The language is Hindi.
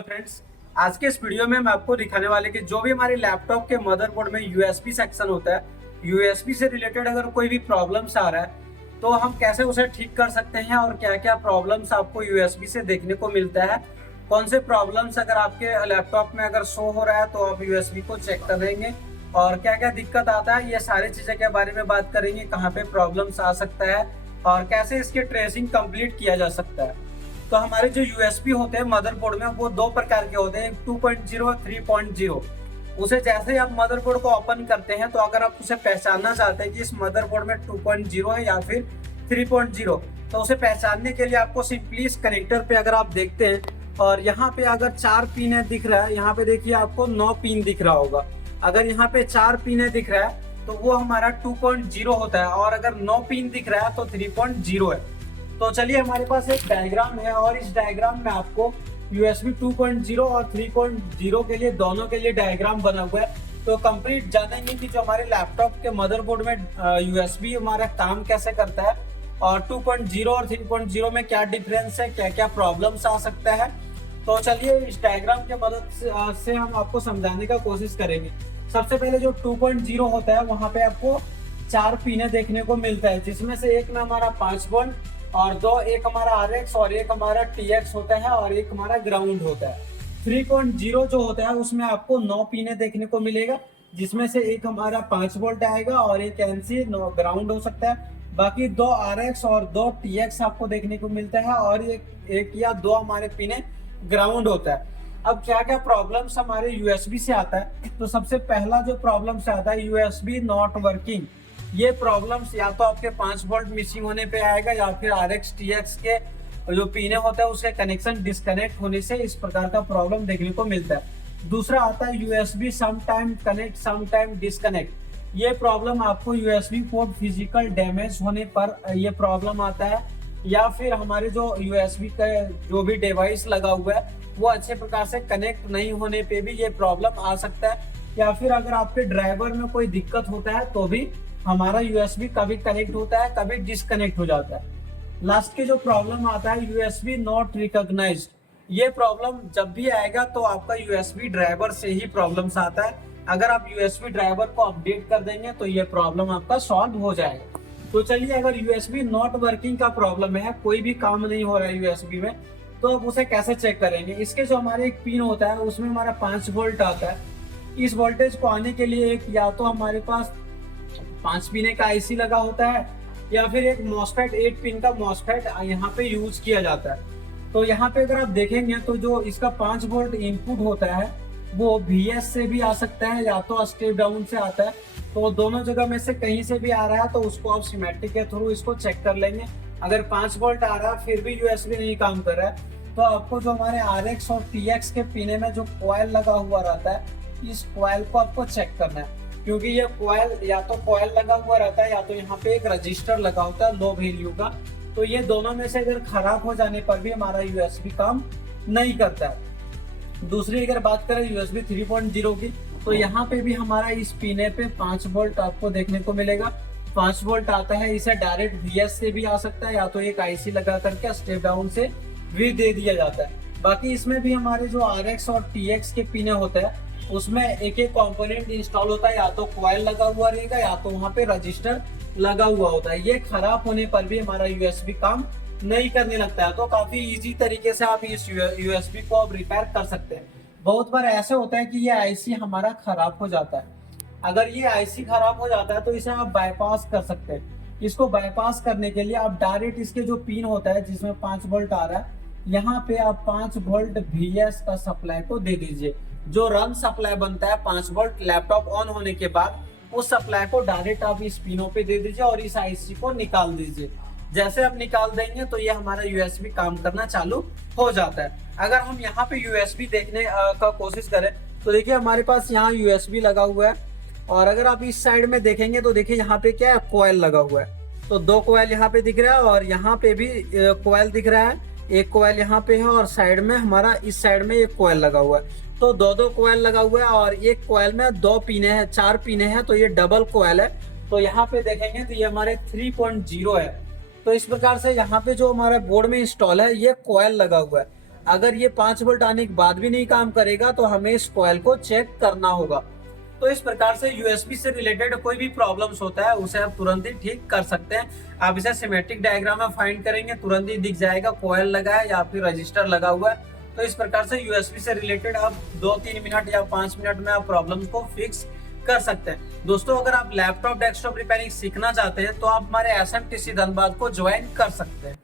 फ्रेंड्स, आज के इस वीडियो में मैं आपको दिखाने वाले कि जो भी हमारे लैपटॉप के मदरबोर्ड में यूएसबी सेक्शन होता है, यूएसबी से रिलेटेड अगर कोई भी प्रॉब्लम्स आ रहा है तो हम कैसे उसे ठीक कर सकते हैं और क्या क्या प्रॉब्लम्स आपको यूएसबी से देखने को मिलता है। कौन से प्रॉब्लम्स अगर आपके लैपटॉप में अगर शो हो रहा है तो आप यूएसबी को चेक करेंगे और क्या क्या दिक्कत आता है, ये सारी चीजें के बारे में बात करेंगे। कहाँ पे प्रॉब्लम्स आ सकता है और कैसे इसकी ट्रेसिंग कंप्लीट किया जा सकता है। तो हमारे जो यूएसबी होते हैं मदरबोर्ड में वो दो प्रकार के होते हैं, 2.0 और 3.0। उसे जैसे ही आप मदरबोर्ड को ओपन करते हैं तो अगर आप उसे पहचानना चाहते हैं कि इस मदरबोर्ड में 2.0 है या फिर 3.0, तो उसे पहचानने के लिए आपको सिंपली इस कनेक्टर पे अगर आप देखते हैं और यहाँ पे अगर 4 पिन है दिख रहा है, यहाँ पे देखिए आपको 9 पिन दिख रहा होगा। अगर यहाँ पे 4 पिन है दिख रहा है तो वो हमारा 2.0 होता है और अगर 9 पिन दिख रहा है तो 3.0 है। तो चलिए, हमारे पास एक डायग्राम है और इस डायग्राम में आपको USB 2.0 और 3.0 के लिए दोनों के लिए डायग्राम बना हुआ है। तो कंप्लीट जानेंगे कि जो हमारे लैपटॉप के मदरबोर्ड में USB हमारा काम कैसे करता है और 2.0 और 3.0 में क्या डिफरेंस है, क्या क्या प्रॉब्लम्स आ सकता है। तो चलिए, इस डायग्राम के मदद से हम आपको समझाने का कोशिश करेंगे। सबसे पहले जो 2.0 होता है वहां पे आपको 4 पिने देखने को मिलता है, जिसमें से एक में हमारा 5 वोल्ट और एक हमारा RX और एक हमारा TX होता है और एक हमारा ग्राउंड होता है। 3.0 जो होता है उसमें आपको 9 पिने देखने को मिलेगा, जिसमें से एक हमारा 5 वोल्ट आएगा और एक NC ग्राउंड हो सकता है। बाकी 2 RX और 2 TX आपको देखने को मिलता है और एक या 2 हमारे पिने ग्राउंड होता है। अब क्या क्या प्रॉब्लम्स हमारे यूएसबी से आता है, तो सबसे पहला जो प्रॉब्लम से आता है यूएसबी नॉट वर्किंग। ये प्रॉब्लम्स या तो आपके 5 वोल्ट मिसिंग होने पे आएगा या फिर RX TX के जो पिने होता है उसके कनेक्शन डिस्कनेक्ट होने से इस प्रकार का प्रॉब्लम देखने को मिलता है। दूसरा आता है USB some time connect some time disconnect. ये प्रॉब्लम आपको यूएसबी पोर्ट फिजिकल डैमेज होने पर ये प्रॉब्लम आता है, या फिर हमारे जो यूएसबी का जो भी डिवाइस लगा हुआ है वो अच्छे प्रकार से कनेक्ट नहीं होने पे भी ये प्रॉब्लम आ सकता है, या फिर अगर आपके ड्राइवर में कोई दिक्कत होता है तो भी हमारा यूएसबी कभी कनेक्ट होता है कभी डिस्कनेक्ट हो जाता है। लास्ट के जो प्रॉब्लम आता है यूएसबी नॉट रिकॉग्नाइज्ड। ये प्रॉब्लम जब भी आएगा तो आपका यूएसबी ड्राइवर से ही प्रॉब्लम्स आता है। अगर आप यूएसबी ड्राइवर को अपडेट कर देंगे तो ये प्रॉब्लम आपका सॉल्व हो जाएगा। तो चलिए, अगर यूएसबी नॉट वर्किंग का प्रॉब्लम है, कोई भी काम नहीं हो रहा है यूएसबी में, तो अब उसे कैसे चेक करेंगे। इसके जो हमारे एक पिन होता है उसमें हमारा 5 वोल्ट आता है। इस वोल्टेज को आने के लिए एक या तो हमारे पास 5 पिने का आईसी लगा होता है या फिर एक मॉसफेट 8 पिन का मॉसफेट यहाँ पे यूज किया जाता है। तो यहाँ पे अगर आप देखेंगे तो जो इसका 5 वोल्ट इनपुट होता है वो VS से भी आ सकता है या तो स्टेप डाउन से आता है। तो दोनों जगह में से कहीं से भी आ रहा है तो उसको आप सिमेट्रिक के थ्रू इसको चेक कर लेंगे। अगर 5 वोल्ट आ रहा है फिर भी यूएसबी नहीं काम कर रहा है तो आपको जो हमारे RX और TX के पिने में जो कॉइल लगा हुआ रहता है, इस कॉइल को आपको चेक करना है, क्योंकि ये कॉइल या तो कॉइल लगा हुआ रहता है या तो यहाँ पे एक रजिस्टर लगा होता है लो वैल्यू का। तो ये दोनों में से अगर खराब हो जाने पर भी हमारा यूएसबी काम नहीं करता है। दूसरी अगर बात करें यूएसबी 3.0 की, तो यहाँ पे भी हमारा इस पिने पे 5 वोल्ट आपको देखने को मिलेगा। 5 वोल्ट आता है, इसे डायरेक्ट VS से भी आ सकता है या तो एक आईसी लगा करके स्टेप डाउन से भी दे दिया जाता है। बाकी इसमें भी हमारे जो RX और TX के पिने होते हैं उसमें एक एक कंपोनेंट इंस्टॉल होता है, या तो कॉइल लगा हुआ रहेगा या तो वहाँ पे रजिस्टर लगा हुआ होता है। ये खराब होने पर भी हमारा यूएसबी काम नहीं करने लगता है। तो काफी इजी तरीके से आप इस यूएसबी को आप रिपेयर कर सकते हैं। बहुत बार ऐसे होता है कि ये आईसी हमारा खराब हो जाता है। अगर ये आईसी खराब हो जाता है तो इसे आप बाईपास कर सकते हैं। इसको बाईपास करने के लिए आप डायरेक्ट इसके जो पिन होता है जिसमें 5 वोल्ट आ रहा है, यहाँ पे आप 5 वोल्ट VS का सप्लाई को दे दीजिए। जो रन सप्लाई बनता है 5 वोल्ट लैपटॉप ऑन होने के बाद, उस सप्लाई को डायरेक्ट आप इस पिनों पे दे दीजिए और इस आईसी को निकाल दीजिए। जैसे आप निकाल देंगे तो ये हमारा यूएसबी काम करना चालू हो जाता है। अगर हम यहाँ पे यूएसबी देखने का कोशिश करें तो देखिए हमारे पास यहाँ यूएसबी लगा हुआ है और अगर आप इस साइड में देखेंगे तो देखिए यहाँ पे क्या है, कॉइल लगा हुआ है। तो 2 कॉइल यहाँ पे दिख रहा है और यहाँ पे भी कॉइल दिख रहा है। एक कॉइल यहाँ पे है और साइड में हमारा इस साइड में एक कॉइल लगा हुआ है। तो 2 कॉइल लगा हुआ है और एक कॉइल में 2 पिने हैं, 4 पिने हैं, तो ये डबल कॉइल है। तो यहाँ पे देखेंगे तो ये हमारे 3.0 है। तो इस प्रकार से यहाँ पे जो हमारे बोर्ड में इंस्टॉल है ये कॉइल लगा हुआ है। अगर ये 5 वोल्ट आने के बाद भी नहीं काम करेगा तो हमें इस कॉइल को चेक करना होगा। तो इस प्रकार से यूएसबी से रिलेटेड कोई भी प्रॉब्लम्स होता है उसे आप तुरंत ही ठीक कर सकते हैं। आप इसे सिमेट्रिक डायग्राम में फाइंड करेंगे, तुरंत ही दिख जाएगा कॉइल लगा है या फिर रजिस्टर लगा हुआ है। तो इस प्रकार से यूएसबी से रिलेटेड आप 2-3 मिनट या 5 मिनट में आप प्रॉब्लम्स को फिक्स कर सकते हैं। दोस्तों, अगर आप लैपटॉप डेस्कटॉप रिपेयरिंग सीखना चाहते हैं तो आप हमारे SMTC धनबाद को ज्वाइन कर सकते हैं।